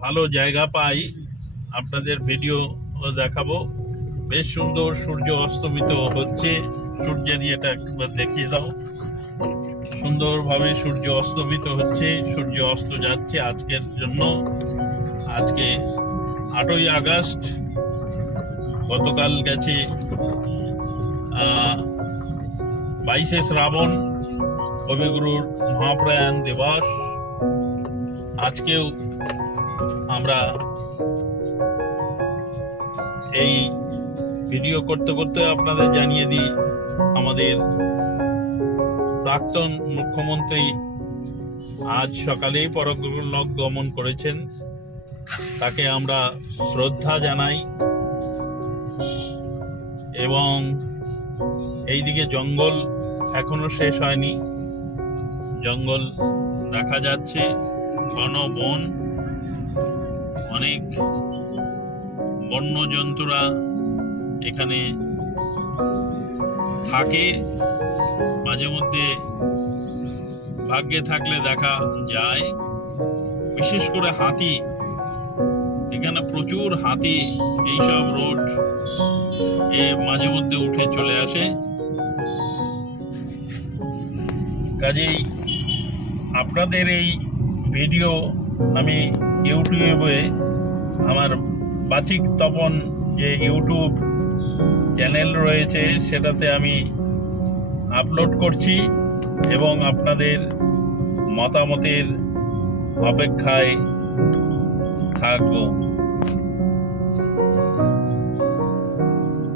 ভালো জায়গা পাই। আপনাদের ভিডিও দেখাবো। বেশ সুন্দর সূর্য অস্তমিত হচ্ছে। সূর্যের ইয়েটা একবার দেখিয়ে দাও। সুন্দরভাবে সূর্য অস্তমিত হচ্ছে। সূর্য অস্ত যাচ্ছে আজকের জন্য। আজকে আটই আগস্ট। গতকাল গেছে বাইশে শ্রাবণ। কবিগুরুর মহাপ্রয়াণ দিবস। আজকেও আমরা এই ভিডিও করতে করতে আপনাদের জানিয়ে দিই, আমাদের প্রাক্তন মুখ্যমন্ত্রী আজ সকালেই পরলোক গমন করেছেন। তাকে আমরা শ্রদ্ধা জানাই এবং এইদিকে জঙ্গল এখনও শেষ হয়নি। জঙ্গল দেখা যাচ্ছে, ঘন বন। অনেক বন্য জন্তুরা এখানে থাকে। মাঝে মধ্যে ভাগ্যে থাকলে দেখা যায়। বিশেষ করে হাতি। এখানে প্রচুর হাতি এইসব রোড এ মাঝে মধ্যে উঠে চলে আসে। কাজেই আপনাদের এই ভিডিও আমি ইউটিউবে আমার বাচিক তপন যে ইউটিউব চ্যানেল রয়েছে, সেটাতে আমি আপলোড করছি এবং আপনাদের মতামতের অপেক্ষায় থাকব।